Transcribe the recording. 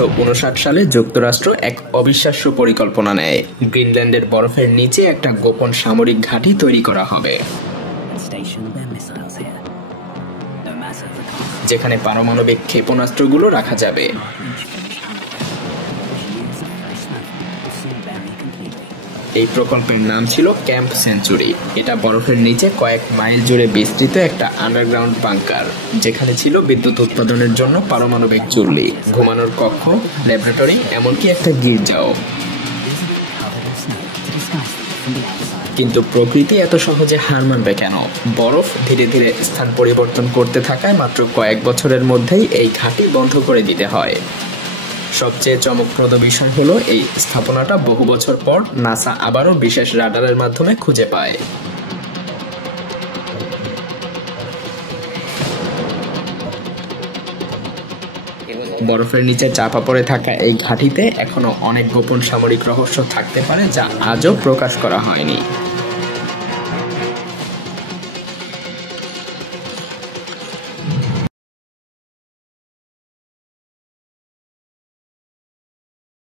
1959 সালে যুক্তরাষ্ট্র এক অবিশ্বাস্য পরিকল্পনা নেয়। গ্রিনল্যান্ডের বরফের নিচে একটা গোপন সামরিক ঘাঁটি তৈরি করা হবে, যেখানে পারমাণবিক ক্ষেপণাস্ত্রগুলো রাখা যাবে। এই প্রকল্পের নাম ছিল ক্যাম্প সেঞ্চুরি। এটা বরফের নিচে কয়েক মাইল জুড়ে বিস্তৃত একটা আন্ডারগ্রাউন্ড বাংকার, যেখানে ছিল বিদ্যুৎ উৎপাদনের জন্য পারমাণবিক চুল্লি, ঘুমানোর কক্ষ, ল্যাবরেটরি, এমনকি একটা গির্জাও। কিন্তু প্রকৃতি এত সহজে হার মানবে কেন? বরফ ধীরে ধীরে স্থান পরিবর্তন করতে থাকায় মাত্র কয়েক বছরের মধ্যেই এই ঘাঁটি বন্ধ করে দিতে হয়। সবচেয়ে চমকপ্রদ বিষয় হলো, এই স্থাপনাটা বহু বছর পর নাসা আবারও বিশেষ রাডারের মাধ্যমে খুঁজে পায়। বরফের নিচে চাপা পড়ে থাকা এই ঘাঁটিতে এখনো অনেক গোপন সামরিক রহস্য থাকতে পারে, যা আজও প্রকাশ করা হয়নি।